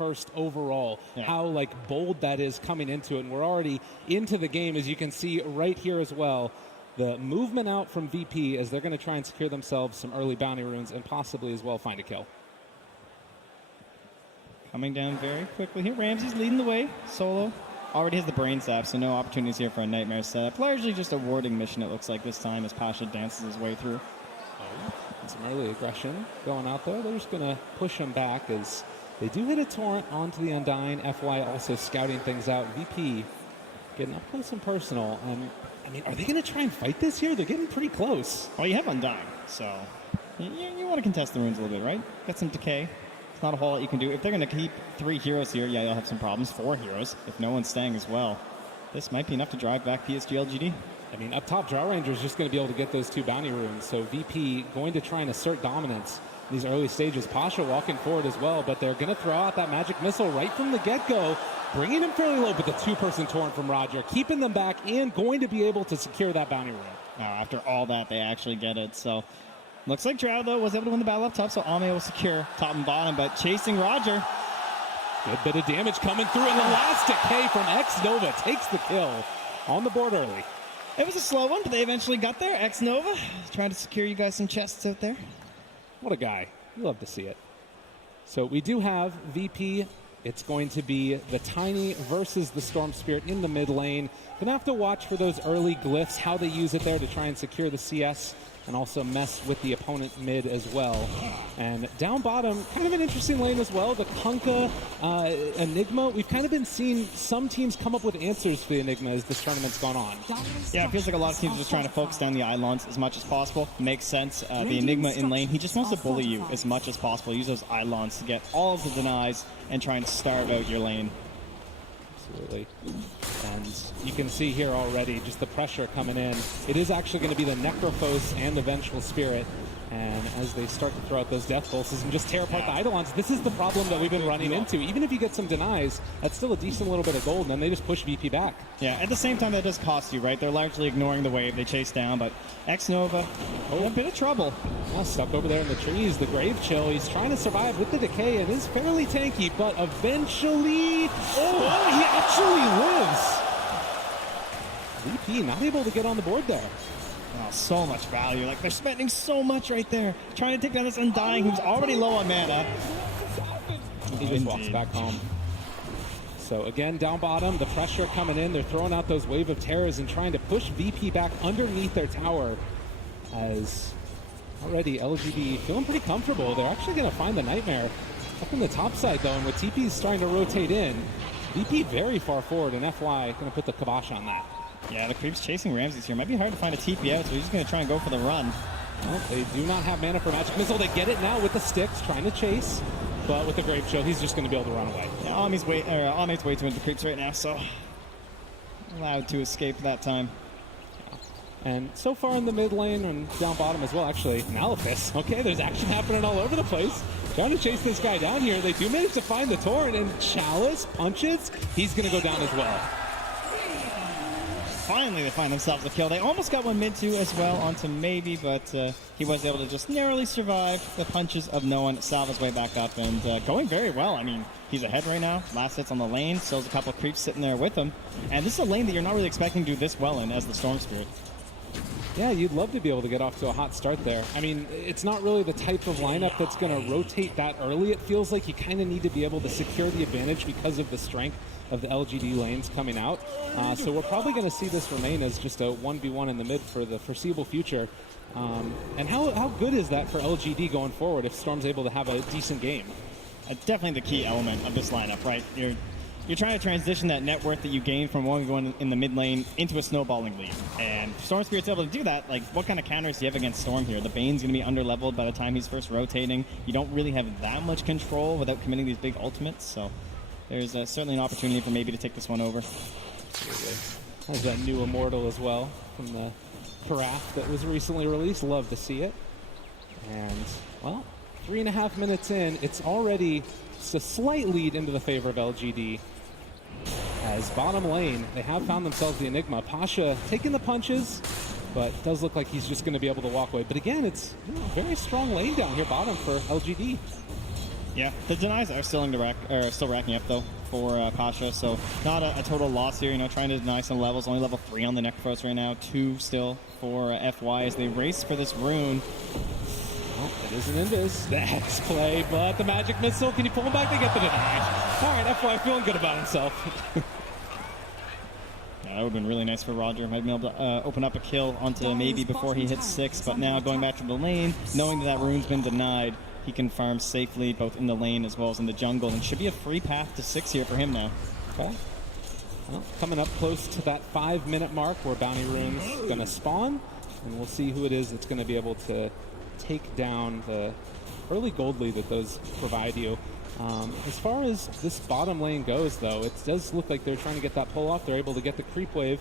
first overall. How like bold that is coming into it. And we're already into the game, as you can see right here as well. The movement out from VP as they're going to try and secure themselves some early bounty runes and possibly as well find a kill. Coming down very quickly here. Ramsey's leading the way. Solo already has the brain sap, so no opportunities here for a nightmare setup. Largely just a warding mission, it looks like this time, as Pasha dances his way through. Some early aggression going out there. They're just going to push him back as they do hit a torrent onto the Undying. FY also scouting things out. VP getting up close and personal. I mean, are they going to try and fight this here? They're getting pretty close. Well, you have Undying, so you want to contest the runes a little bit, right? Get some decay. It's not a whole lot you can do. If they're going to keep 3 heroes here, yeah, you'll have some problems. 4 heroes, if no one's staying as well. This might be enough to drive back PSG.LGD. I mean, up top, Drow Ranger is just going to be able to get those 2 bounty runes. So VP going to try and assert dominance in these early stages. Pasha walking forward as well, but they're going to throw out that magic missile right from the get-go, bringing him fairly low, but the 2-person torrent from Roger, keeping them back and going to be able to secure that bounty rune. After all that, they actually get it. So looks like Drow, though, was able to win the battle up top, so Ame will secure top and bottom, but chasing Roger. Good bit of damage coming through, and the last decay from X-Nova takes the kill on the board early. It was a slow one, but they eventually got there. X-Nova trying to secure you guys some chests out there. What a guy. You love to see it. So we do have VP. It's going to be the Tiny versus the Storm Spirit in the mid lane. Gonna have to watch for those early glyphs, how they use it there to try and secure the CS and also mess with the opponent mid as well. And down bottom, kind of an interesting lane as well. The Kunkka Enigma. We've kind of been seeing some teams come up with answers for the Enigma as this tournament's gone on. Yeah, it feels like a lot of teams are just trying to focus down the Eidolons as much as possible. Makes sense. The Enigma in lane, he just wants to bully you as much as possible. Use those Eidolons to get all of the denies and try and starve out your lane. Absolutely. And you can see here already just the pressure coming in. It is actually going to be the Necrophos and the Vengeful Spirit. And as they start to throw out those death pulses and just tear apart the Eidolons, this is the problem that we've been running into. Even if you get some denies, that's still a decent little bit of gold, and then they just push VP back. Yeah, at the same time, that does cost you, right? They're largely ignoring the wave they chase down, but X-Nova, a bit of trouble. Yeah, stuck over there in the trees, the Grave Chill. He's trying to survive with the decay and is fairly tanky, but eventually, he actually lives. VP not able to get on the board there. Oh, so much value. Like, they're spending so much right there. Trying to take down this Undying, who's already low on mana. He just walks back home. So again, down bottom, the pressure coming in. They're throwing out those Wave of Terrors and trying to push VP back underneath their tower. As already LGD feeling pretty comfortable. They're actually going to find the Nightmare up on the top side, though. And with TP's starting to rotate in, VP very far forward, and FY going to put the kibosh on that. Yeah, the creep's chasing Ramses here. Might be hard to find a TP out, so he's just going to try and go for the run. Well, they do not have mana for Magic Missile. They get it now with the sticks, trying to chase. But with the Grave Chill, he's just going to be able to run away. Yeah, Ame's way too into the creeps right now, so allowed to escape that time. And so far in the mid lane and down bottom as well, actually, Nalefis. Okay, there's action happening all over the place. Trying to chase this guy down here. They do manage to find the torrent, and Chalice punches. He's going to go down as well. Finally, they find themselves a kill. They almost got one mid two as well onto Maybe, but he was able to just narrowly survive the punches of no one, salve his way back up, and going very well. I mean, he's ahead right now. Last hits on the lane. Still has a couple of creeps sitting there with him. And this is a lane that you're not really expecting to do this well in as the Storm Spirit. Yeah, you'd love to be able to get off to a hot start there. I mean, it's not really the type of lineup that's going to rotate that early. It feels like you kind of need to be able to secure the advantage because of the strength of the LGD lanes coming out. So we're probably going to see this remain as just a 1v1 in the mid for the foreseeable future. And how good is that for LGD going forward if Storm's able to have a decent game? Definitely the key element of this lineup, right? You're trying to transition that net worth that you gained from 1v1 in the mid lane into a snowballing lead. And if Storm Spirit's able to do that, like, what kind of counters do you have against Storm here? The Bane's going to be under-leveled by the time he's first rotating. You don't really have that much control without committing these big ultimates, so there's certainly an opportunity for Maybe to take this one over. Absolutely. There's that new Immortal as well from the Paraf that was recently released. Love to see it. And, well, 3.5 minutes in, it's already just a slight lead into the favor of LGD. As bottom lane, they have found themselves the Enigma. Pasha taking the punches, but it does look like he's just going to be able to walk away. But again, it's a very strong lane down here bottom for LGD. Yeah, the denies are still still racking up though for Pasha, so not a total loss here. You know, trying to deny some levels. Only level 3 on the Necrophos right now, 2 still for FY as they race for this rune. Well, it is an invis. The X play, but the magic missile. Can you pull him back? They get the deny. All right, FY feeling good about himself. That would have been really nice for Roger. Might be able to open up a kill onto maybe before he hits 6, but now going back to the lane, knowing that rune's been denied, he can farm safely both in the lane as well as in the jungle, and should be a free path to 6 here for him now. Okay. Well, coming up close to that 5-minute mark where Bounty Rune's going to spawn, and we'll see who it is that's going to be able to take down the early gold lead that those provide you. As far as this bottom lane goes, though, it does look like they're trying to get that pull off. They're able to get the creep wave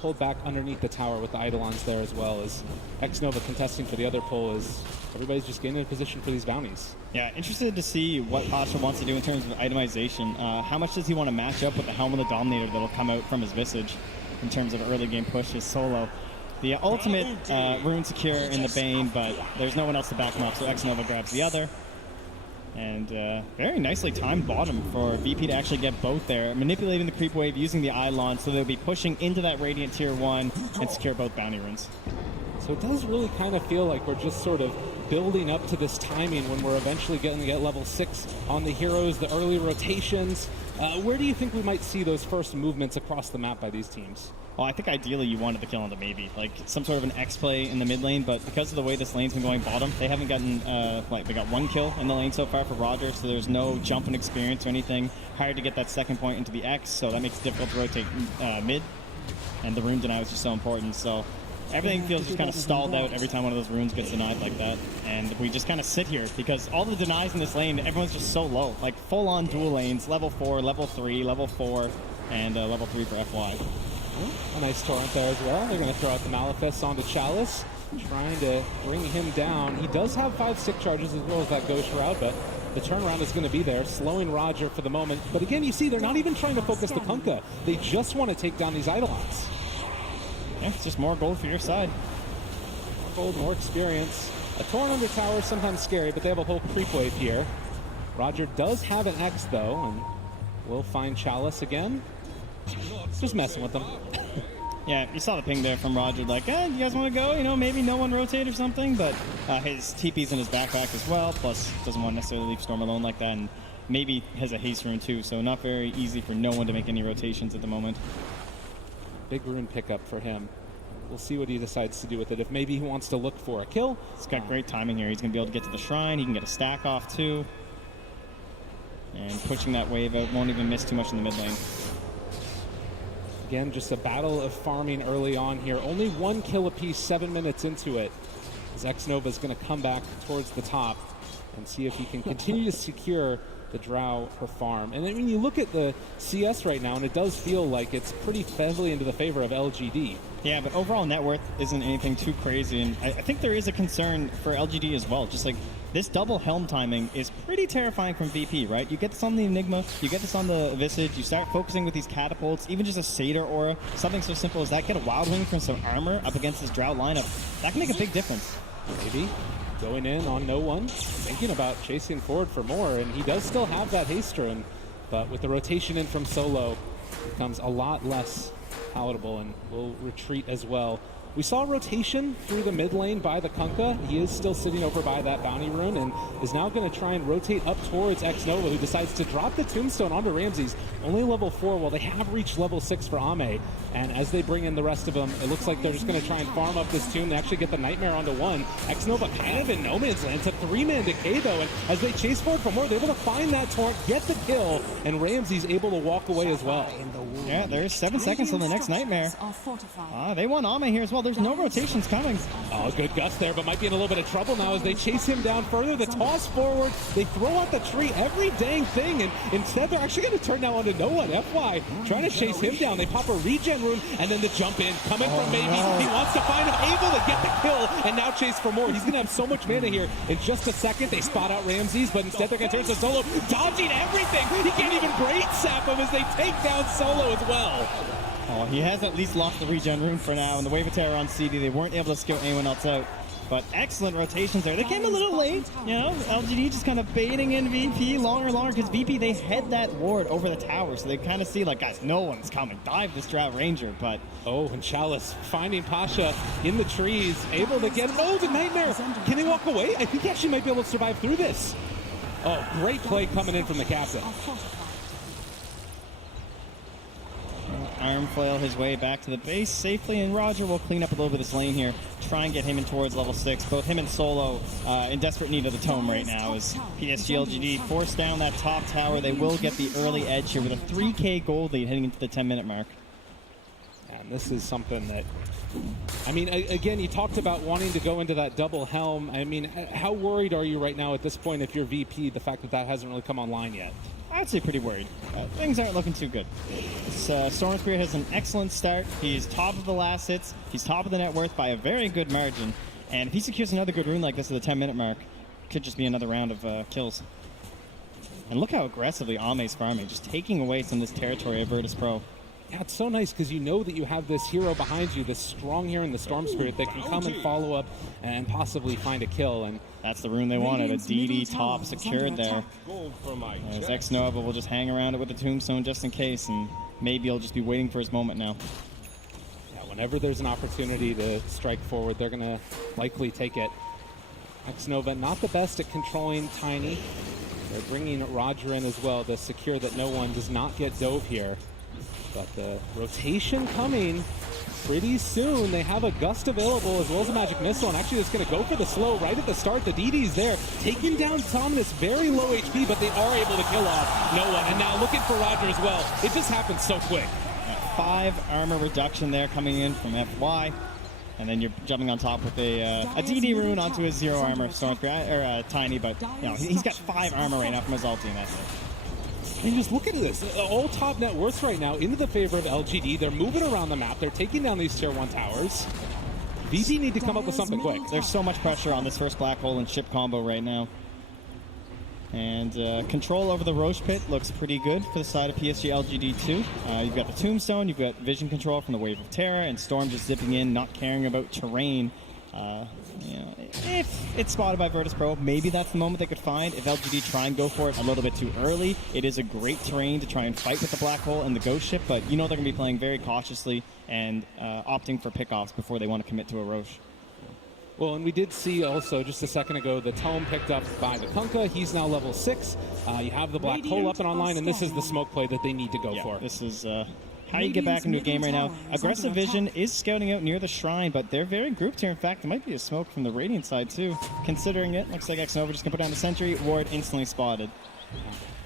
pulled back underneath the tower with the Eidolons there as well, as X-Nova contesting for the other pull as everybody's just getting in position for these bounties. Yeah, interested to see what Pasha wants to do in terms of itemization. How much does he want to match up with the Helm of the Dominator that'll come out from his Visage in terms of early game pushes solo? The ultimate rune secure in the Bane, but there's no one else to back him up, so X-Nova grabs the other. And very nicely timed bottom for VP to actually get both there. Manipulating the creep wave, using the Eidolon, so they'll be pushing into that Radiant Tier 1 and secure both bounty runes. So it does really kind of feel like we're just sort of building up to this timing when we're eventually going to get level 6 on the heroes, the early rotations. Where do you think we might see those first movements across the map by these teams? Well, I think ideally you wanted the kill on the maybe, like some sort of an X play in the mid lane, but because of the way this lane's been going bottom, they haven't gotten, they got 1 kill in the lane so far for Roger, so there's no jump in experience or anything. Hard to get that second point into the X, so that makes it difficult to rotate mid, and the rune deny was just so important, so everything feels just kind of stalled out every time one of those runes gets denied like that, and we just kind of sit here because all the denies in this lane, everyone's just so low, like full-on dual lanes, level 4, level 3, level 4, and level 3 for FY. A nice torrent there as well. They're going to throw out the Malefist onto Chalice, trying to bring him down. He does have 5 stick charges as well as that Ghost Shroud, but the turnaround is going to be there, slowing Roger for the moment. But again, you see, they're not even trying to focus the Kunkka. They just want to take down these Eidolons. Yeah, it's just more gold for your side. More gold, more experience. A torrent under tower is sometimes scary, but they have a whole creep wave here. Roger does have an X, though, and we'll find Chalice again. Just messing with them. Yeah, you saw the ping there from Roger, like, you guys want to go? You know, maybe no one rotate or something, but his TP's in his backpack as well, plus doesn't want to necessarily leave Storm alone like that, and maybe has a haste rune too, so not very easy for no one to make any rotations at the moment. Big rune pickup for him. We'll see what he decides to do with it. If maybe he wants to look for a kill. He's got great timing here. He's going to be able to get to the shrine. He can get a stack off too. And pushing that wave out, won't even miss too much in the mid lane. Again, just a battle of farming early on here. Only 1 kill apiece, 7 minutes into it. As X-Nova is going to come back towards the top and see if he can continue to secure the Drow per farm. And I mean, you look at the CS right now, and it does feel like it's pretty heavily into the favor of LGD. Yeah, but overall net worth isn't anything too crazy, and I think there is a concern for LGD as well. Just like this double helm timing is pretty terrifying from VP, right? You get this on the Enigma, you get this on the Visage, you start focusing with these catapults, even just a Satyr aura, something so simple as that, get a Wild Wing from some armor up against this Drow lineup. That can make a big difference. Maybe going in on no one, thinking about chasing forward for more, and he does still have that haste rune, but with the rotation in from solo, it becomes a lot less palatable and will retreat as well. We saw rotation through the mid lane by the Kunkka. He is still sitting over by that bounty rune and is now going to try and rotate up towards X-Nova, who decides to drop the tombstone onto Ramses. Only level 4, while they have reached level 6 for Ame. And as they bring in the rest of them, it looks like they're just going to try and farm up this tomb and actually get the Nightmare onto 1. X-Nova kind of in no man's land. It's a 3-man decay, though, and as they chase forward for more, they're able to find that torrent, get the kill, and Ramses able to walk away as well. Yeah, there's 7 seconds till the next Nightmare. They want Ame here as well. There's no rotations coming. Oh, good gust there, but might be in a little bit of trouble now as they chase him down further. The toss forward, they throw out the tree, every dang thing, and instead they're actually going to turn now onto no one. FY trying to chase him down. They pop a regen rune, and then the jump in, coming from maybe. No. He wants to find him, able to get the kill, and now chase for more. He's going to have so much mana here. In just a second, they spot out Ramses, but instead they're going to turn to Solo, dodging everything. He can't even braid sap him as they take down Solo as well. Oh, he has at least lost the regen rune for now, and the Wave of Terror on CD, they weren't able to scout anyone else out. But excellent rotations there. They came a little late, you know. LGD just kind of baiting in VP longer and longer because VP, they head that ward over the tower. So they kind of see, like, guys, no one's coming. Dive this Drought Ranger, but... Oh, and Chalice finding Pasha in the trees, able to get... Oh, the Nightmare! Can he walk away? I think he actually might be able to survive through this. Oh, great play coming in from the captain. Arm flail his way back to the base safely, and Roger will clean up a little bit of this lane here, try and get him in towards level 6. Both him and Solo in desperate need of the tome right now as PSG.LGD force down that top tower. They will get the early edge here with a 3K gold lead heading into the 10-minute mark. And this is something that, I mean, again, you talked about wanting to go into that double helm. I mean, how worried are you right now at this point if you're VP, the fact that that hasn't really come online yet? I'd say pretty worried. Things aren't looking too good. Storm Spirit has an excellent start. He's top of the last hits. He's top of the net worth by a very good margin. And if he secures another good rune like this at the 10-minute mark, could just be another round of kills. And look how aggressively Ame's farming, just taking away some of this territory of Virtus.Pro. Yeah, it's so nice because you know that you have this hero behind you, this strong hero in the Storm Spirit that can come and follow up and possibly find a kill. And that's the rune they wanted, a DD top secured there. As X-Nova will just hang around it with the tombstone just in case, and maybe he'll just be waiting for his moment now. Yeah, whenever there's an opportunity to strike forward, they're going to likely take it. X-Nova not the best at controlling Tiny. They're bringing Roger in as well to secure that no one does not get dove here. But the rotation coming pretty soon. They have a Gust available as well as a Magic Missile, and actually it's going to go for the slow right at the start. The DD's there, taking down Dominus, very low HP, but they are able to kill off no one. And now looking for Roger as well. It just happens so quick. 5 armor reduction there coming in from FY. And then you're jumping on top with a DD rune onto his 0 armor Storm Spirit, or Tiny, but you know, he's got 5 armor right now from his ulti, and that's it. And just look at this, all top net worths right now into the favor of LGD. They're moving around the map. They're taking down these tier 1 towers. VP need to come up with something quick. There's so much pressure on this first black hole and ship combo right now. And control over the Roche Pit looks pretty good for the side of PSG.LGD too. You've got the Tombstone, you've got vision control from the Wave of Terror, and Storm just zipping in, not caring about terrain. You know, if it's spotted by Virtus.Pro, maybe that's the moment they could find. If LGD try and go for it a little bit too early, it is a great terrain to try and fight with the black hole and the ghost ship, but you know they're going to be playing very cautiously and opting for pickoffs before they want to commit to a Roche. Well, and we did see also just a second ago the Tome picked up by the Kunkka. He's now level 6. You have the black hole up and online, and this is the smoke play that they need to go for. This is how you get back into a game right now. Aggressive Vision is scouting out near the shrine, but they're very grouped here. In fact, there might be a smoke from the Radiant side too. Considering it, looks like X-Nova just going to put down the sentry. Ward instantly spotted.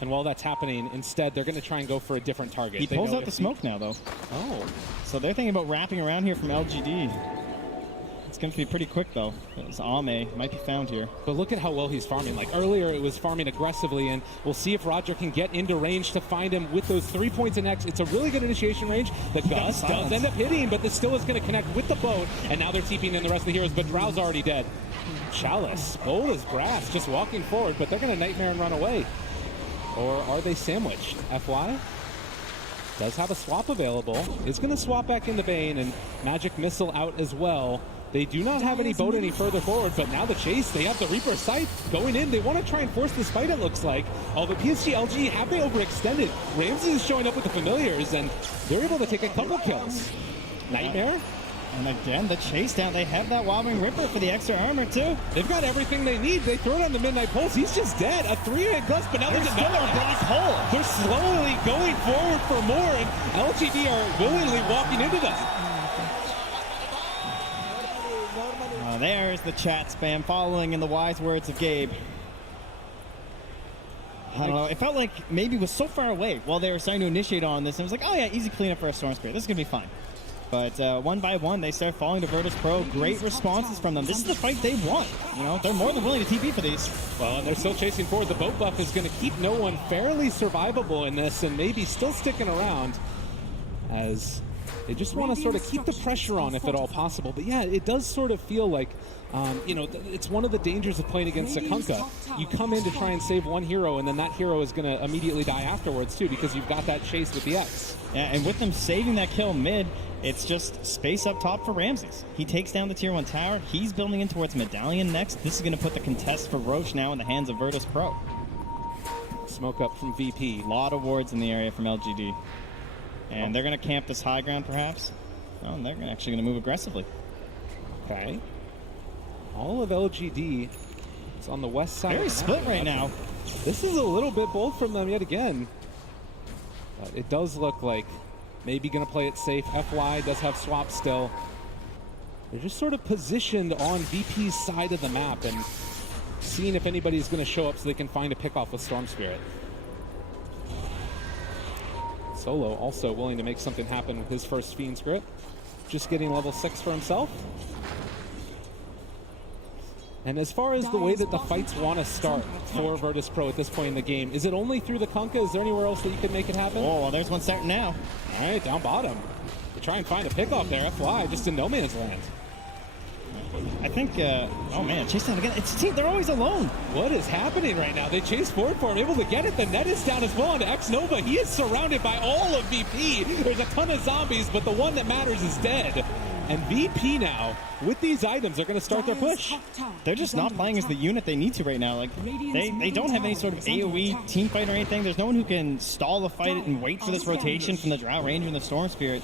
And while that's happening, instead, they're going to try and go for a different target. He pulls out the smoke now, though. Oh. So they're thinking about wrapping around here from LGD. It's going to be pretty quick, though. Ame might be found here. But look at how well he's farming. Like earlier, it was farming aggressively, and we'll see if Roger can get into range to find him with those 3 points in X. It's a really good initiation range. The Gust does end up hitting, but this still is going to connect with the boat, and now they're TPing in the rest of the heroes, but Drow's already dead. Chalice, bold as brass, just walking forward, but they're going to Nightmare and run away. Or are they sandwiched? FY does have a swap available. Is going to swap back into Bane, and Magic Missile out as well. They do not have any boat any further forward, but now the chase, they have the Reaper sight going in. They want to try and force this fight, it looks like. Although PSG.LGD, have they overextended? Ramsey is showing up with the familiars, and they're able to take a couple kills. Nightmare? And again, the chase down. They have that Wobbling Ripper for the extra armor, too. They've got everything they need. They throw it on the Midnight Pulse. He's just dead. A 3-hit Gust, but now there's another black hole. They're slowly going forward for more, and LGD are willingly walking into them. There's the chat spam following in the wise words of Gabe. I don't know. It felt like maybe it was so far away while they were starting to initiate on this. And it was like, oh yeah, easy cleanup for a Storm Spirit. This is going to be fine. But one by one, they start falling to Virtus.Pro. Great responses from them. This is the fight they want. You know, they're more than willing to TP for these. Well, and they're still chasing forward. The boat buff is going to keep no one fairly survivable in this, and maybe still sticking around as They just want to sort of keep the pressure on if at all possible. But yeah, it does sort of feel like, you know, it's one of the dangers of playing against a Kunkka. You come in to try and save one hero, and then that hero is going to immediately die afterwards too, because you've got that chase with the X. Yeah, and with them saving that kill mid, it's just space up top for Ramses. He takes down the tier 1 tower. He's building in towards Medallion next. This is going to put the contest for Roche now in the hands of Virtus.Pro. Smoke up from VP. A lot of wards in the area from LGD. And they're going to camp this high ground, perhaps. Oh, and they're actually going to move aggressively. Okay. All of LGD is on the west side. Very split right now. This is a little bit bold from them yet again. But it does look like maybe going to play it safe. FY does have swap still. They're just sort of positioned on VP's side of the map and seeing if anybody's going to show up so they can find a pickoff with Storm Spirit. Solo also willing to make something happen with his first Fiend's Grip. Just getting level 6 for himself. And as far as the way that the fights want to start for Virtus.Pro at this point in the game, is it only through the Kunkka? Is there anywhere else that you could make it happen? Oh, well, there's one starting now. All right, down bottom. To try and find a pickoff there, FY just in no man's land. I think, oh man, chase down again. It's team, they're always alone. What is happening right now? They chase forward for him, able to get it. The net is down as well onto X-Nova. He is surrounded by all of VP. There's a ton of zombies, but the one that matters is dead. And VP now, with these items, are going to start their push. They're just not playing as the unit they need to right now. Like, they don't have any sort of AoE team fight or anything. There's no one who can stall the fight and wait for this rotation from the Drow Ranger and the Storm Spirit.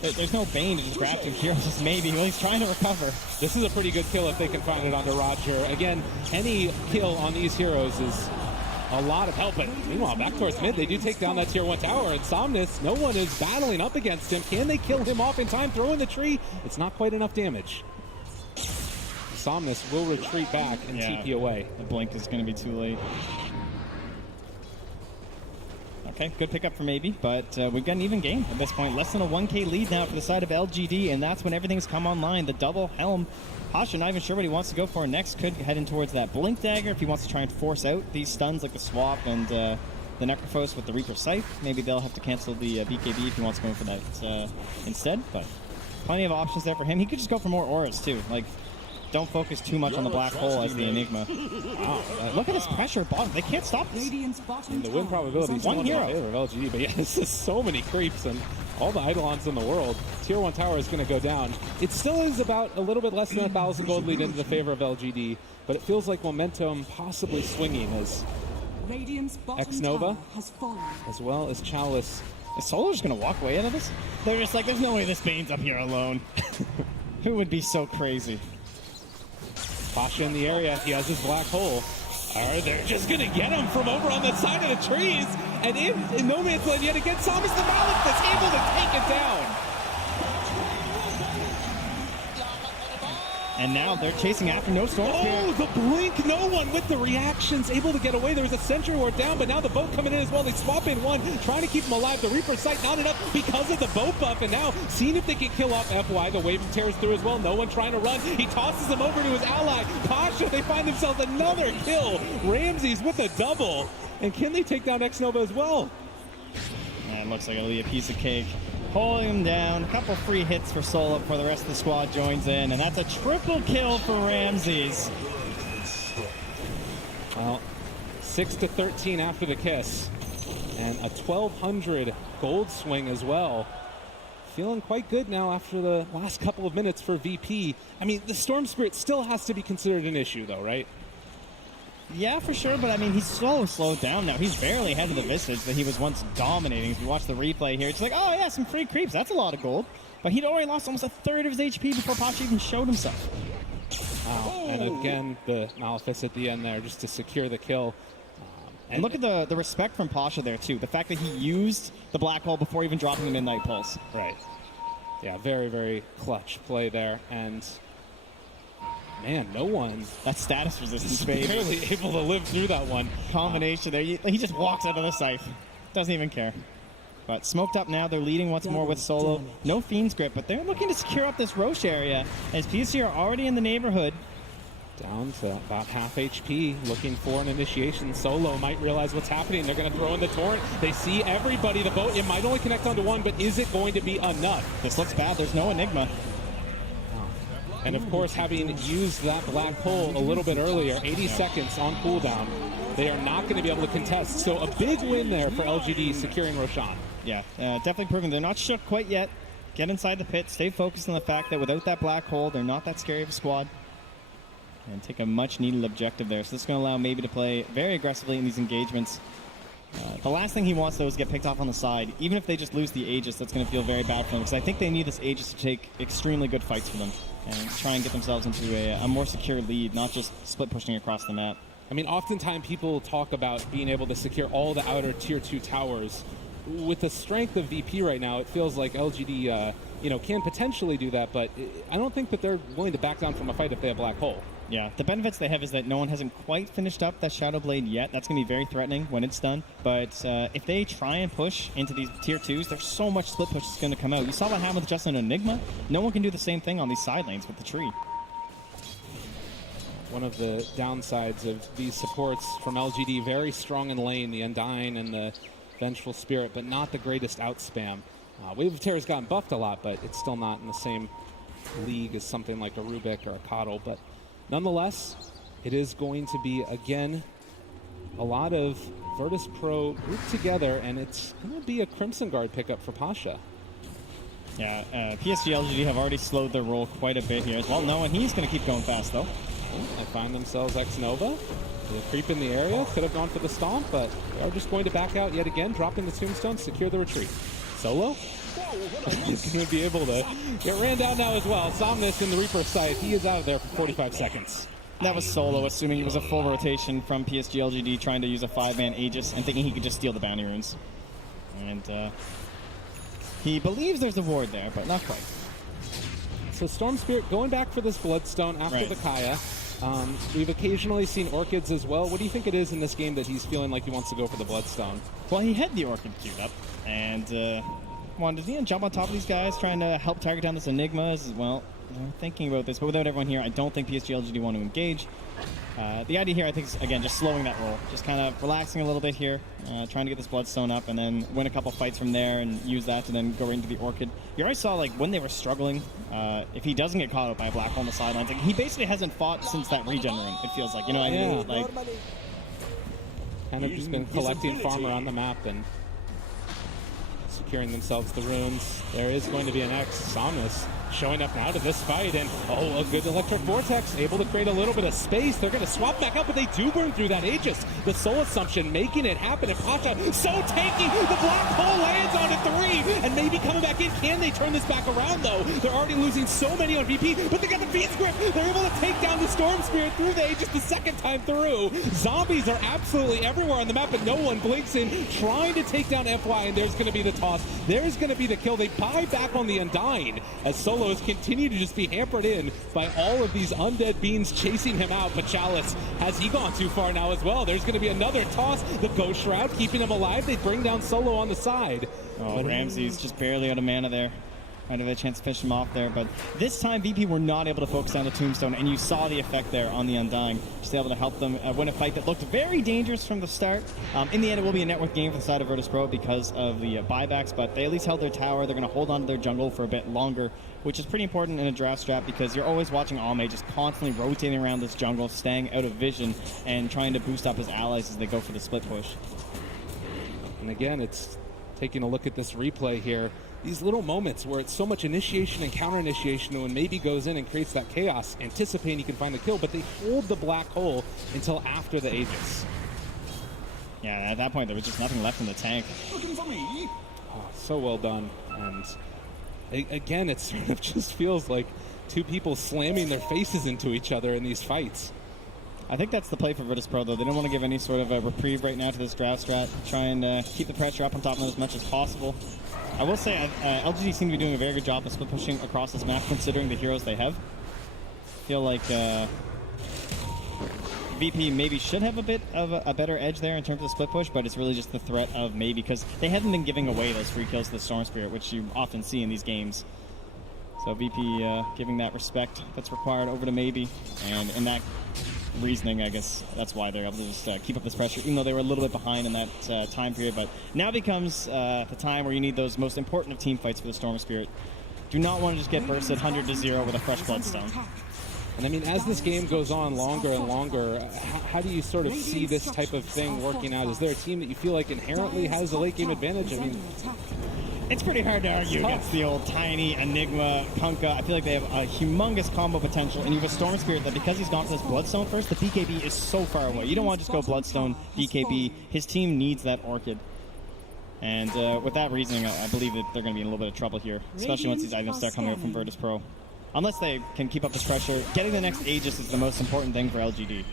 There's no Bane to just grab two heroes, just maybe. Well, he's trying to recover. This is a pretty good kill if they can find it onto Roger. Again, any kill on these heroes is a lot of help. But meanwhile, back towards mid, they do take down that tier 1 tower. And Somnus, no one is battling up against him. Can they kill him off in time? Throw in the tree. It's not quite enough damage. Somnus will retreat back and TP away. The blink is going to be too late. Okay, good pickup from AB, but we've got an even game at this point. Less than a 1K lead now for the side of LGD, and that's when everything's come online. The double helm. Pasha not even sure what he wants to go for next. Could head in towards that blink dagger if he wants to try and force out these stuns like the swap and the Necrophos with the Reaper Scythe. Maybe they'll have to cancel the BKB if he wants to go for that instead, but plenty of options there for him. He could just go for more auras too. Like, don't focus too much on the black hole as the Enigma. Wow. Look at this pressure bottom. They can't stop this. And the win probability is one hero in favor of LGD, but yeah, this is so many creeps and all the Eidolons in the world. Tier 1 tower is going to go down. It still is about a little bit less than 1,000 gold lead into the favor of LGD, but it feels like momentum possibly swinging as X-Nova, as well as Chalice. Is Solo just going to walk away out of this? They're just like, there's no way this Bane's up here alone. Who would be so crazy? Pasha in the area, he has his black hole. All right, they're just going to get him from over on the side of the trees. And in no man's land yet again, Thomas the Malik is able to take it down. And now they're chasing after no Storm Spirit. Oh, the blink, no one with the reactions, able to get away. There was a Sentry Ward down, but now the boat coming in as well. They swap in one, trying to keep him alive. The Reaper Sight not enough because of the boat buff, and now seeing if they can kill off FY. The wave tears through as well. No one trying to run. He tosses him over to his ally. Pasha, they find themselves another kill. Ramses with a double. And can they take down X-Nova as well? It looks like it'll be a piece of cake. Pulling him down, a couple free hits for Solo before the rest of the squad joins in, and that's a triple kill for Ramses. Well, 6-13 after the kiss, and a 1,200 gold swing as well. Feeling quite good now after the last couple of minutes for VP. I mean, the Storm Spirit still has to be considered an issue though, right? Yeah, for sure, but I mean, he's so slowed down now. He's barely ahead of the Visage that he was once dominating. If you watch the replay here, it's like, oh yeah, some free creeps. That's a lot of gold. But he'd already lost almost a third of his HP before Pasha even showed himself. Wow, and again, the Malefice at the end there just to secure the kill. And look at the respect from Pasha there, too. The fact that he used the Black Hole before even dropping the Midnight Pulse. Right. Yeah, very, very clutch play there. And man, no one. That status resistance, baby. Barely able to live through that one. Combination there. He just walks out of the scythe. Doesn't even care. But smoked up now. They're leading once more with Solo. No Fiend's Grip, but they're looking to secure up this Roche area as PSG are already in the neighborhood. Down to about half HP, looking for an initiation. Solo might realize what's happening. They're going to throw in the torrent. They see everybody. The boat, it might only connect onto one, but is it going to be enough? This looks bad. There's no Enigma. And of course, having used that black hole a little bit earlier, 80 seconds on cooldown, they are not going to be able to contest. So a big win there for LGD securing Roshan. Yeah, definitely proving they're not shook quite yet. Get inside the pit, stay focused on the fact that without that black hole, they're not that scary of a squad. And take a much-needed objective there. So this is going to allow Maybe to play very aggressively in these engagements. The last thing he wants, though, is get picked off on the side. Even if they just lose the Aegis, that's going to feel very bad for them. Because I think they need this Aegis to take extremely good fights for them. And try and get themselves into a more secure lead, not just split pushing across the map. I mean, oftentimes people talk about being able to secure all the outer tier 2 towers. With the strength of VP right now, it feels like LGD can potentially do that, but I don't think that they're willing to back down from a fight if they have black hole. Yeah, the benefits they have is that no one hasn't quite finished up that Shadow Blade yet. That's going to be very threatening when it's done. But if they try and push into these tier 2s, there's so much split push that's going to come out. You saw what happened with just an Enigma. No one can do the same thing on these side lanes with the tree. One of the downsides of these supports from LGD, very strong in lane, the Undying and the Vengeful Spirit, but not the greatest outspam. Wave of Terror's gotten buffed a lot, but it's still not in the same league as something like a Rubik or a Coddle. But nonetheless, it is going to be, again, a lot of Virtus.Pro grouped together, and it's going to be a Crimson Guard pickup for Pasha. Yeah, PSG.LGD have already slowed their roll quite a bit here as well. No, and he's going to keep going fast, though. They find themselves X-Nova. They creep in the area, could have gone for the stomp, but they are just going to back out yet again, dropping the tombstone, secure the retreat. Solo? He's going to be able to get ran down now as well. Somnus in the Reaper's sight. He is out of there for 45 seconds. That was Solo, assuming it was a full rotation from PSG.LGD, trying to use a 5-man Aegis and thinking he could just steal the bounty runes. And he believes there's a ward there, but not quite. So Storm Spirit going back for this Bloodstone after the Kaya. We've occasionally seen Orchids as well. What do you think it is in this game that he's feeling like he wants to go for the Bloodstone? Well, he had the Orchid queued up, and wanted to jump on top of these guys, trying to help target down this Enigma as well. I'm thinking about this, but without everyone here, I don't think PSG.LGD want to engage. The idea here, I think, is, again, just slowing that roll. Just kind of relaxing a little bit here, trying to get this Bloodstone up, and then win a couple fights from there and use that to then go right into the Orchid. You already saw, like, when they were struggling, if he doesn't get caught up by a black hole on the sidelines, like, he basically hasn't fought since that regen run, it feels like. You know what I mean? Like, kind of just been collecting farm around the map and securing themselves the runes. There is going to be an X. Somnus showing up now to this fight, and a good electric vortex, able to create a little bit of space. They're going to swap back up, but they do burn through that Aegis. The Soul Assumption making it happen, and Pasha so tanky. The black hole lands on a 3, and maybe coming back in. Can they turn this back around, though? They're already losing so many on VP, but they got the Beast Grip. They're able to take down the Storm Spirit through the Aegis the second time through. Zombies are absolutely everywhere on the map, but no one blinks in, trying to take down FY, and there's going to be the toss. There's going to be the kill. They buy back on the Undying, as Solos continue to just be hampered in by all of these undead beings chasing him out. But Chalice, has he gone too far now as well? There's going to be another toss. The Ghost Shroud keeping him alive. They bring down Solo on the side. But Ramsey's just barely out of mana there. Might have had a chance to finish him off there, but this time VP were not able to focus on the Tombstone, and you saw the effect there on the Undying. Just able to help them win a fight that looked very dangerous from the start. In the end, it will be a network game for the side of Virtus.Pro because of the buybacks, but they at least held their tower. They're going to hold on to their jungle for a bit longer, which is pretty important in a draft strat because you're always watching Ame just constantly rotating around this jungle, staying out of vision, and trying to boost up his allies as they go for the split push. And again, it's taking a look at this replay here. These little moments where it's so much initiation and counter initiation when maybe goes in and creates that chaos, anticipating he can find the kill, but they hold the black hole until after the Aegis. Yeah, at that point there was just nothing left in the tank. Looking for me? Oh, so well done. And again, it sort of just feels like two people slamming their faces into each other in these fights. I think that's the play for Virtus.Pro, though. They don't want to give any sort of a reprieve right now to this draft strat. Try and keep the pressure up on top of them as much as possible. I will say, LGD seem to be doing a very good job of split pushing across this map, considering the heroes they have. I feel like VP maybe should have a bit of a better edge there in terms of split push, but it's really just the threat of maybe, because they haven't been giving away those free kills to the Storm Spirit, which you often see in these games. So VP giving that respect that's required over to Maybe, and in that reasoning, I guess that's why they're able to just keep up this pressure, even though they were a little bit behind in that time period. But now becomes the time where you need those most important of team fights for the Storm Spirit. Do not want to just get bursted 100-0 with a fresh Bloodstone. And I mean, as this game goes on longer and longer, how do you sort of see this type of thing working out? Is there a team that you feel like inherently has a late game advantage? I mean, it's pretty hard to argue against the old Tiny, Enigma, Kunkka. I feel like they have a humongous combo potential, and you have a Storm Spirit that because he's gone for this Bloodstone first, the BKB is so far away. You don't want to just go Bloodstone, BKB. His team needs that Orchid. And with that reasoning, I believe that they're going to be in a little bit of trouble here, especially once these items start coming up from Virtus.Pro. Unless they can keep up this pressure, getting the next Aegis is the most important thing for LGD.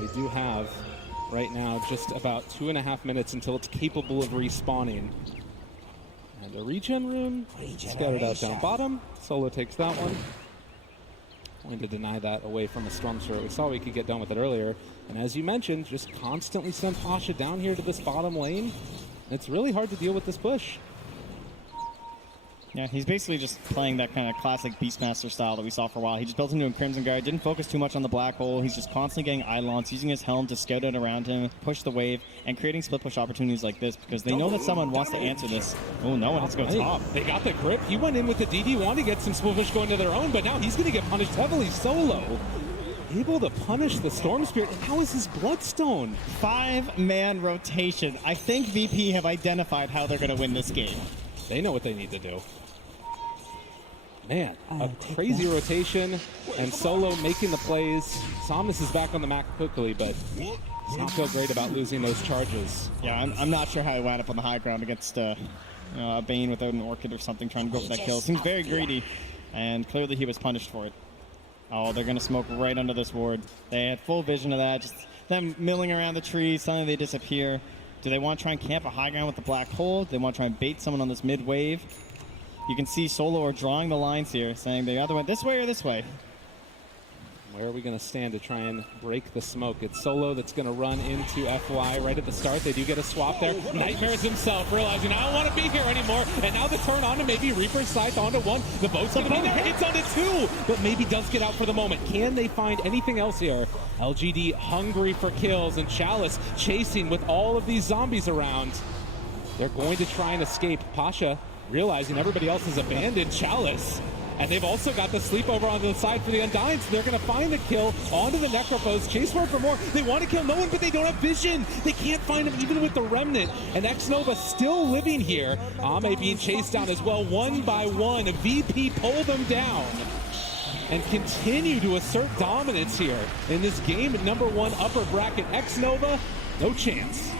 They do have, right now, just about 2.5 minutes until it's capable of respawning. And a regen rune, scattered out down bottom. Solo takes that one. Going to deny that away from a Storm Spirit. We saw we could get done with it earlier. And as you mentioned, just constantly send Pasha down here to this bottom lane. It's really hard to deal with this push. Yeah, he's basically just playing that kind of classic Beastmaster style that we saw for a while. He just built into a Crimson Guard, didn't focus too much on the Black Hole. He's just constantly getting Eidolons, using his helm to scout it around him, push the wave, and creating split push opportunities like this because they know that someone wants to answer this. Oh, no one has to go top. They got the grip. He went in with the DD, wanted to get some split push going to their own, but now he's going to get punished heavily solo. Able to punish the Storm Spirit. How is his Bloodstone? 5-man rotation. I think VP have identified how they're going to win this game. They know what they need to do. Man, a crazy rotation, and Solo making the plays. Somnus is back on the map quickly, but does not feel great about losing those charges. Yeah, I'm not sure how he wound up on the high ground against a Bane without an Orchid or something, trying to go for that kill. Seems very greedy, and clearly he was punished for it. Oh, they're going to smoke right under this ward. They had full vision of that, just them milling around the trees, suddenly they disappear. Do they want to try and camp a high ground with the Black Hole? Do they want to try and bait someone on this mid wave? You can see Solo are drawing the lines here, saying they either went this way or this way. Where are we going to stand to try and break the smoke? It's Solo that's going to run into FY right at the start. They do get a swap there. Nightmares himself realizing, I don't want to be here anymore. And now the turn on to maybe Reaper's Scythe onto one. The boat's going to be there. Hits onto two. But maybe does get out for the moment. Can they find anything else here? LGD hungry for kills. And Chalice chasing with all of these zombies around. They're going to try and escape. Pasha realizing everybody else has abandoned Chalice. And they've also got the sleepover on the side for the Undying, so they're going to find the kill onto the Necropose. Chase for more. They want to kill no one, but they don't have vision. They can't find him even with the Remnant. And X-Nova still living here. Ame being chased down as well, one by one. VP pull them down and continue to assert dominance here in this game at #1 upper bracket. X-Nova, no chance.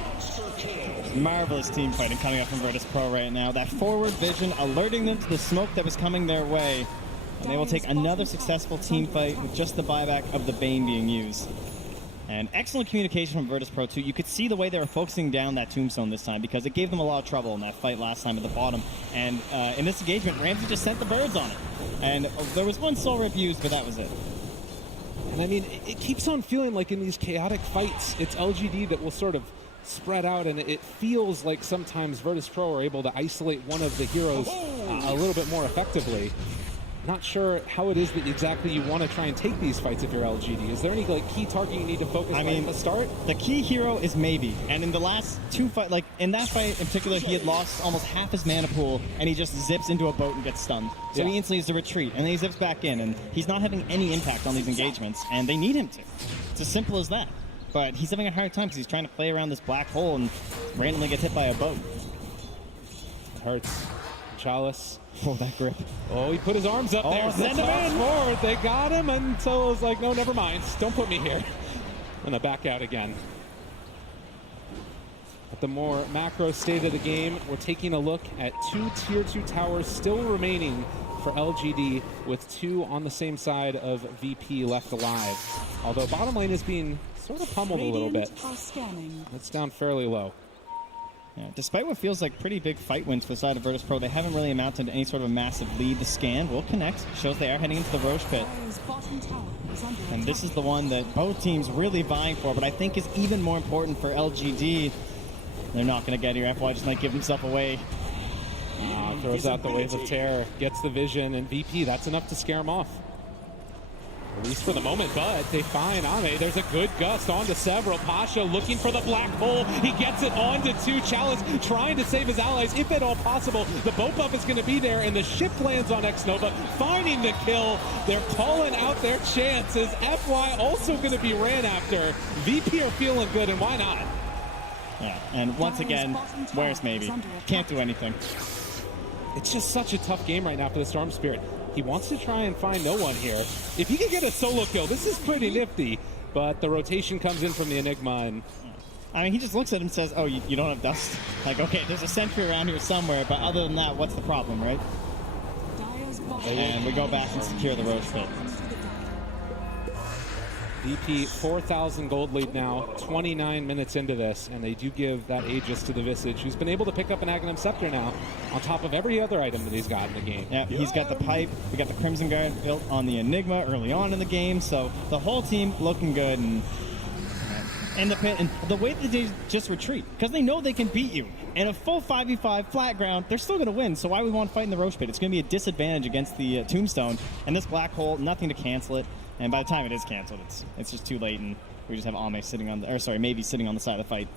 Marvelous team fighting coming up from Virtus.Pro right now. That forward vision alerting them to the smoke that was coming their way. And they will take another successful team fight with just the buyback of the Bane being used. And excellent communication from Virtus.Pro too. You could see the way they were focusing down that Tombstone this time because it gave them a lot of trouble in that fight last time at the bottom. And in this engagement, Ramsey just sent the birds on it. And there was one soul rip used, but that was it. And I mean, it keeps on feeling like in these chaotic fights, it's LGD that will sort of spread out, and it feels like sometimes Virtus.Pro are able to isolate one of the heroes a little bit more effectively. Not sure how it is that exactly you want to try and take these fights if you're LGD. Is there any key target you need to focus on at the start? The key hero is Maybe, and in the last two fights, like in that fight in particular, he had lost almost half his mana pool, and he just zips into a boat and gets stunned. So he instantly has to retreat, and then he zips back in, and he's not having any impact on these engagements, and they need him to. It's as simple as that. But he's having a hard time because he's trying to play around this Black Hole and randomly get hit by a boat. It hurts. Chalice. Oh, that grip. Oh, he put his arms up there. Send him in. Forward. They got him, and Solo's like, no, never mind. Don't put me here. And I back out again. At the more macro state of the game, we're taking a look at 2 Tier 2 towers still remaining for LGD, with 2 on the same side of VP left alive. Although bottom lane is being sort of pummeled a little bit. It's down fairly low. Yeah, despite what feels like pretty big fight wins for the side of Virtus.Pro, they haven't really amounted to any sort of a massive lead. The scan will connect, shows they are heading into the Roche pit. And this is the one that both teams really vying for, but I think is even more important for LGD. They're not going to get here. FY just might give himself away. Throws out the Wave of Terror, gets the vision, and VP, that's enough to scare him off. At least for the moment, but they find Ame. There's a good gust onto several. Pasha looking for the black hole. He gets it onto 2. Chalice trying to save his allies, if at all possible. The boat buff is going to be there, and the ship lands on Xnova, finding the kill. They're calling out their chances. FY also going to be ran after. VP are feeling good, and why not? Yeah, and once again, where's maybe? Can't do anything. It's just such a tough game right now for the Storm Spirit. He wants to try and find no one here. If he can get a solo kill, this is pretty nifty. But the rotation comes in from the Enigma. And I mean, he just looks at him and says, oh, you don't have dust? Like, okay, there's a sentry around here somewhere, but other than that, what's the problem, right? And we go back and secure the Roach Pit. VP 4,000 gold lead now, 29 minutes into this, and they do give that Aegis to the Visage, who's been able to pick up an Aghanim Scepter now, on top of every other item that he's got in the game. Yeah, he's got the pipe, we got the Crimson Guard built on the Enigma early on in the game, so the whole team looking good, and in the pit, and the way that they just retreat, because they know they can beat you. In a full 5v5 flat ground, they're still going to win, so why we want to fight in the Roach Pit? It's going to be a disadvantage against the Tombstone, and this black hole, nothing to cancel it. And by the time it is canceled, it's just too late, and we just have Ame sitting on the, or sorry, maybe sitting on the side of the fight.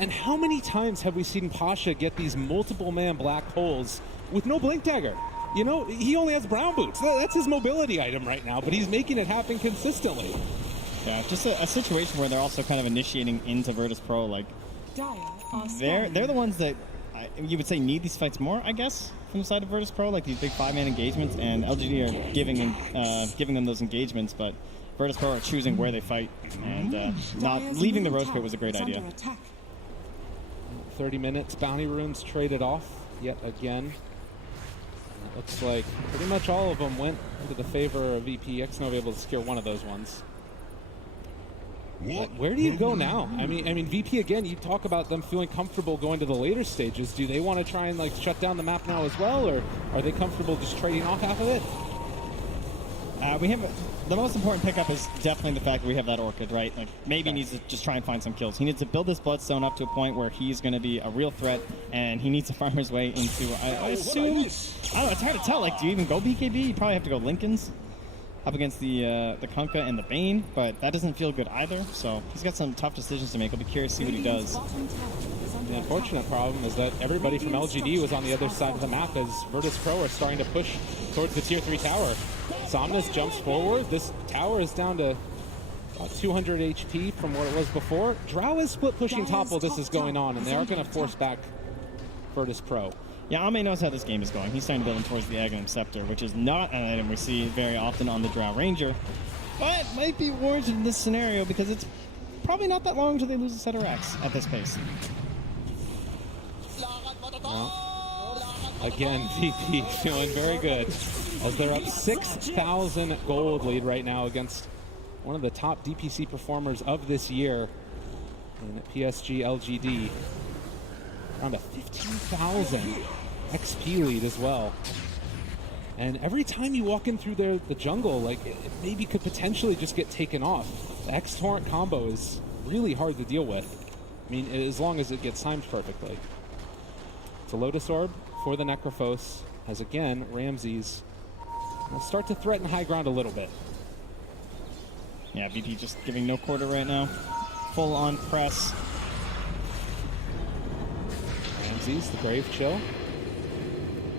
And how many times have we seen Pasha get these multiple man black holes with no blink dagger? You know, he only has brown boots. That's his mobility item right now, but he's making it happen consistently. Yeah, just a situation where they're also kind of initiating into Virtus.Pro. Like, they're the ones that you would say need these fights more, I guess, from the side of Virtus.Pro, like these big 5-man engagements, and LGD are giving them those engagements, but Virtus.Pro are choosing where they fight, and not leaving the Roach Pit was a great idea. 30 minutes, bounty runes traded off yet again. It looks like pretty much all of them went into the favor of VP. Xnova able to secure one of those ones. But where do you go now? I mean, VP again. You talk about them feeling comfortable going to the later stages. Do they want to try and like shut down the map now as well, or are they comfortable just trading off half of it? We have the most important pickup is definitely the fact that we have that Orchid, right? Like maybe he needs to just try and find some kills. He needs to build this Bloodstone up to a point where he's going to be a real threat, and he needs to farm his way into. I assume. I don't know. It's hard to tell. Like, do you even go BKB? You probably have to go Lincoln's up against the Kunkka and the Bane, but that doesn't feel good either. So he's got some tough decisions to make. I'll be curious to see what he does. The unfortunate problem is that everybody from LGD was on the other side of the map as Virtus.Pro are starting to push towards the Tier 3 tower. Somnus jumps forward. This tower is down to about 200 HP from what it was before. Drow is split pushing top while this is going on, and they are going to force back Virtus.Pro. Yeah, Ame knows how this game is going. He's starting to build him towards the Aghanim Scepter, which is not an item we see very often on the Drow Ranger, but might be warranted in this scenario because it's probably not that long until they lose a set of racks at this pace. Well, again, VP feeling very good as they're up 6,000 gold lead right now against one of the top DPC performers of this year in PSG.LGD. Around a 15,000 XP lead as well. And every time you walk in through the jungle, like it maybe could potentially just get taken off. The X-Torrent combo is really hard to deal with. I mean, as long as it gets timed perfectly. It's a Lotus Orb for the Necrophos, as again, Ramses will start to threaten high ground a little bit. Yeah, VP just giving no quarter right now. Full on press. Ramses, the Grave Chill.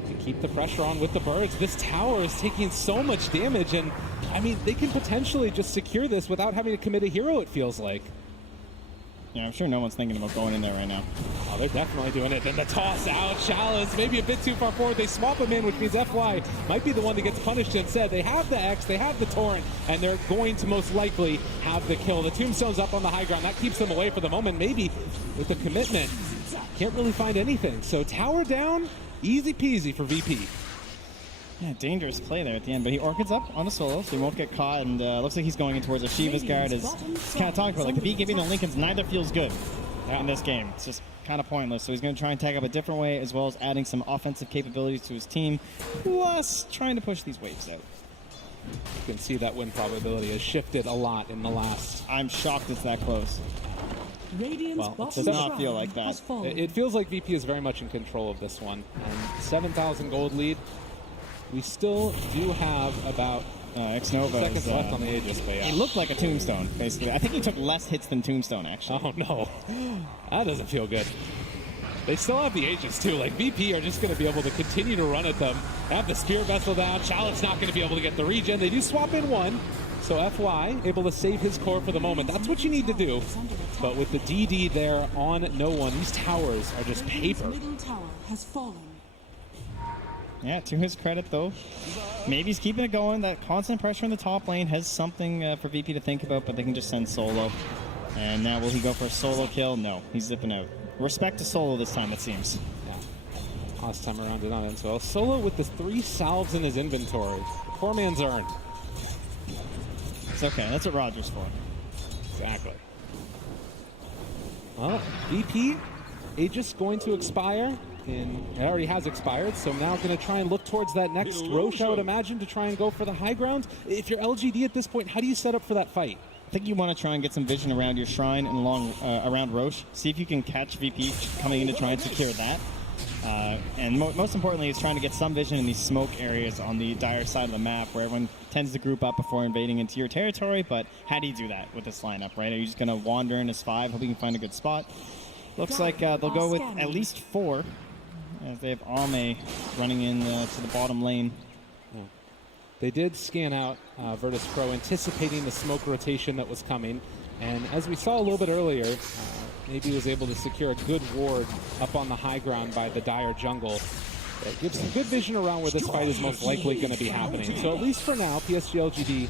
To keep the pressure on with the birds. This tower is taking so much damage, and I mean, they can potentially just secure this without having to commit a hero, it feels like. Yeah, I'm sure no one's thinking about going in there right now. Oh, they're definitely doing it. Then the toss out, Chalice, maybe a bit too far forward. They swap him in, which means FY might be the one that gets punished instead. They have the X, they have the Torrent, and they're going to most likely have the kill. The Tombstone's up on the high ground. That keeps them away for the moment. Maybe with the commitment, can't really find anything. So tower down, easy peasy for VP. Yeah, dangerous play there at the end, but he Orchids up on a solo, so he won't get caught, and looks like he's going in towards a Shiva's Guard. As kind of talking about, like the BKB and the Lincolns, neither feels good in this game. It's just kind of pointless, so he's going to try and tag up a different way, as well as adding some offensive capabilities to his team, plus trying to push these waves out. You can see that win probability has shifted a lot in the last. I'm shocked it's that close. Well, Well, it does not feel like that. It feels like VP is very much in control of this one. And 7,000 gold lead. We still do have about Xnova seconds left on the Aegis, but yeah. He looked like a tombstone, basically. I think he took less hits than Tombstone, actually. Oh no, that doesn't feel good. They still have the Aegis too. Like VP are just going to be able to continue to run at them. Have the Spear Vessel down. Chalice not going to be able to get the regen. They do swap in one. So FY able to save his core for the moment. That's what you need to do. But with the DD there on no one, these towers are just paper. Yeah, to his credit, though, maybe he's keeping it going. That constant pressure in the top lane has something for VP to think about, but they can just send solo. And now will he go for a solo kill? No, he's zipping out. Respect to solo this time, it seems. Yeah. Last time around did not end so well. Solo with the 3 salves in his inventory. The poor man's earned. It's okay, that's what Roger's for. Exactly. Well, VP, Aegis going to expire. It already has expired, so now going to try and look towards that next Roche, I would imagine, to try and go for the high ground. If you're LGD at this point, how do you set up for that fight? I think you want to try and get some vision around your shrine and along around Roche. See if you can catch VP coming in to try and secure that. And most importantly, is trying to get some vision in these smoke areas on the dire side of the map where everyone tends to group up before invading into your territory. But how do you do that with this lineup, right? Are you just going to wander in as 5, hoping you can find a good spot? Looks like they'll go with at least 4. As they have Ame running in to the bottom lane. Yeah. They did scan out Virtus.Pro, anticipating the smoke rotation that was coming. And as we saw a little bit earlier, maybe was able to secure a good ward up on the high ground by the dire jungle. It gives some good vision around where this fight is most likely going to be happening. So at least for now, PSG.LGD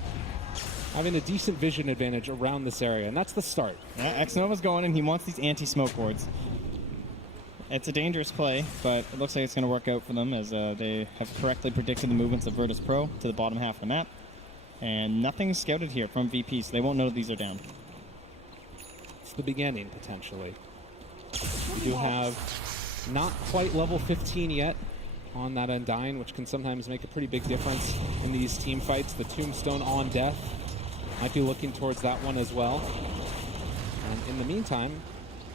having a decent vision advantage around this area, and that's the start. Yeah, Xnova's going, and he wants these anti-smoke wards. It's a dangerous play, but it looks like it's going to work out for them as they have correctly predicted the movements of Virtus.Pro to the bottom half of the map. And nothing scouted here from VP, so they won't know these are down. It's the beginning, potentially. We do have not quite level 15 yet on that Undying, which can sometimes make a pretty big difference in these team fights. The Tombstone on death might be looking towards that one as well. And in the meantime,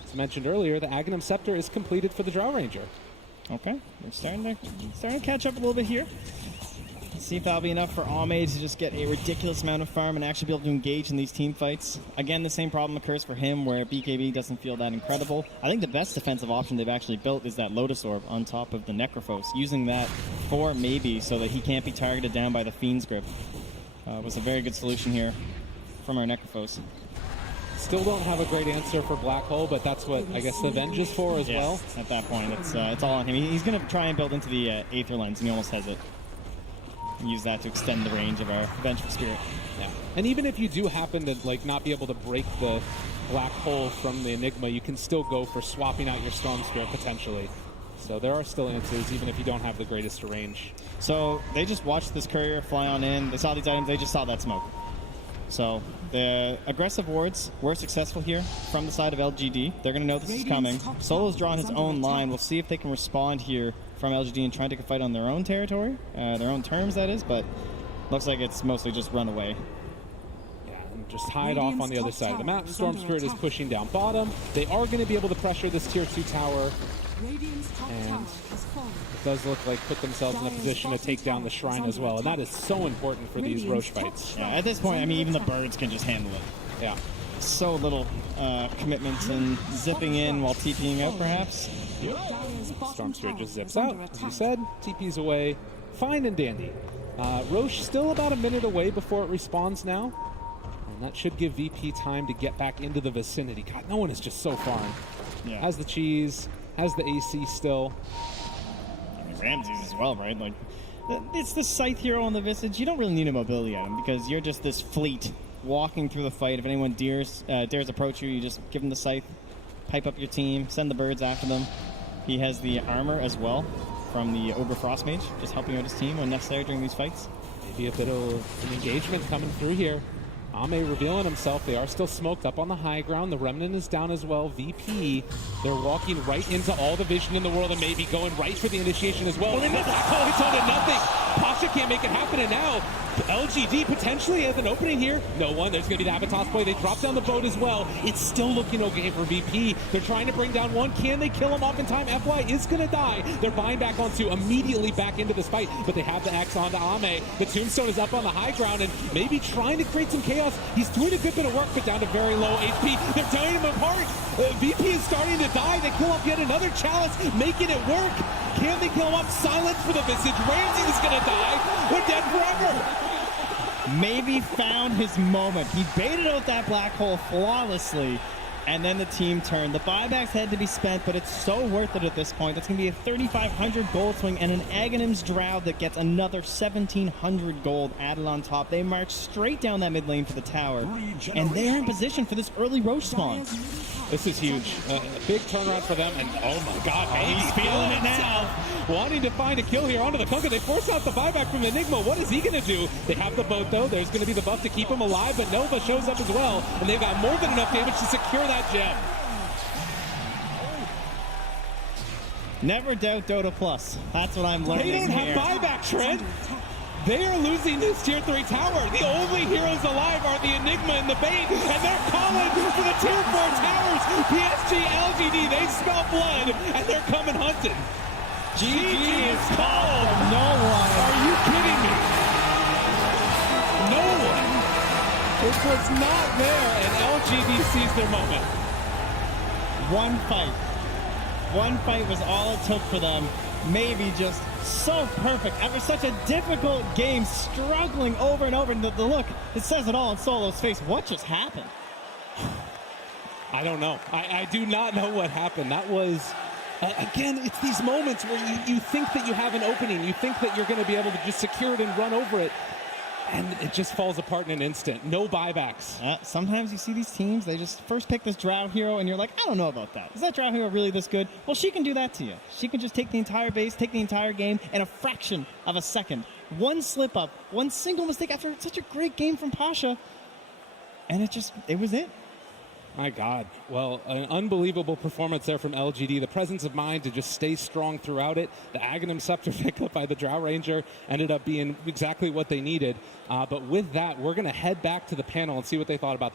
as mentioned earlier, the Aghanim Scepter is completed for the Drow Ranger. Okay, we're starting to catch up a little bit here. Let's see if that'll be enough for Ame to just get a ridiculous amount of farm and actually be able to engage in these team fights. Again, the same problem occurs for him where BKB doesn't feel that incredible. I think the best defensive option they've actually built is that Lotus Orb on top of the Necrophos, using that for maybe so that he can't be targeted down by the Fiend's Grip. Was a very good solution here from our Necrophos. Still don't have a great answer for Black Hole, but that's what I guess the Venge is for as well. At that point, it's all on him. He's going to try and build into the Aether Lens, and he almost has it. And use that to extend the range of our Vengeful Spirit. Yeah. And even if you do happen to not be able to break the Black Hole from the Enigma, you can still go for swapping out your Storm Spirit potentially. So there are still answers, even if you don't have the greatest range. So they just watched this courier fly on in. They saw these items. They just saw that smoke. So the aggressive wards were successful here from the side of LGD. They're going to know this is coming. Solo's drawn his own line. We'll see if they can respond here from LGD and try and take a fight on their own territory, their own terms, that is. But looks like it's mostly just run away. Yeah, and just hide off on the other side of the map. Storm Spirit is pushing down bottom. They are going to be able to pressure this tier 2 tower. And it does look like put themselves in a position to take down the shrine as well, and that is so important for these Roche fights. Yeah, at this point, I mean, even the birds can just handle it. Yeah. So little commitment and zipping in while TPing out, perhaps. Yep. Storm Spirit just zips out, as you said. TP's away. Fine and dandy. Roche still about a minute away before it respawns now. And that should give VP time to get back into the vicinity. God, no one is just so far. Yeah. Has the cheese, has the AC still. Ramses as well, right? Like, it's the Scythe hero on the Visage. You don't really need a mobility item because you're just this fleet walking through the fight. If anyone dares approach you, you just give them the Scythe, pipe up your team, send the birds after them. He has the armor as well from the Ogre Frostmage, just helping out his team when necessary during these fights. Maybe a bit of an engagement coming through here. Ame revealing himself. They are still smoked up on the high ground. The Remnant is down as well. VP, they're walking right into all the vision in the world and maybe going right for the initiation as well. And the black hole hits onto nothing. Pasha can't make it happen, and now LGD potentially has an opening here. No one. There's going to be the Abatos play. They drop down the boat as well. It's still looking okay for VP. They're trying to bring down one. Can they kill him off in time? FY is going to die. They're buying back onto immediately back into this fight, but they have the X onto Ame. The Tombstone is up on the high ground and maybe trying to create some chaos. He's doing a good bit of work, but down to very low HP. They're tearing him apart. VP is starting to die. They kill off yet another Chalice, making it work. Can they kill him off? Silence for the Visage. Ramsey is going to die. We're dead forever. Maybe found his moment. He baited out that black hole flawlessly, and then the team turned. The buybacks had to be spent, but it's so worth it at this point. That's going to be a 3,500 gold swing and an Aghanim's Drow that gets another 1,700 gold added on top. They march straight down that mid lane for the tower, and they're in position for this early Roche spawn. This is huge. A big turnaround for them, and oh my god, he's feeling it now. Wanting to find a kill here onto the Kunkka. They force out the buyback from Enigma. What is he going to do? They have the boat, though. There's going to be the buff to keep him alive, but Nova shows up as well, and they've got more than enough damage to secure that gem. Never doubt Dota Plus. That's what I'm learning here. They don't have buyback, Trent. They are losing this tier 3 tower. The only heroes alive are the Enigma and the Bait, and they're calling for the tier 4 towers. PSG.LGD, they smell blood, and they're coming hunting. GG is called. No one. Are you kidding me? No one. It was not there, and LGD sees their moment. One fight was all it took for them. Maybe just so perfect after such a difficult game, struggling over and over. And the look, it says it all in Solo's face. What just happened? I don't know. I do not know what happened. That was, again, it's these moments where you think that you have an opening. You think that you're going to be able to just secure it and run over it. And it just falls apart in an instant. No buybacks. Sometimes you see these teams, they just first pick this Drow hero, and you're like, I don't know about that. Is that Drow hero really this good? Well, she can do that to you. She can just take the entire base, take the entire game in a fraction of a second. One slip up, one single mistake after such a great game from Pasha, and it was it. My God. Well, an unbelievable performance there from LGD. The presence of mind to just stay strong throughout it. The Aghanim Scepter picked up by the Drow Ranger ended up being exactly what they needed. But with that, we're going to head back to the panel and see what they thought about that.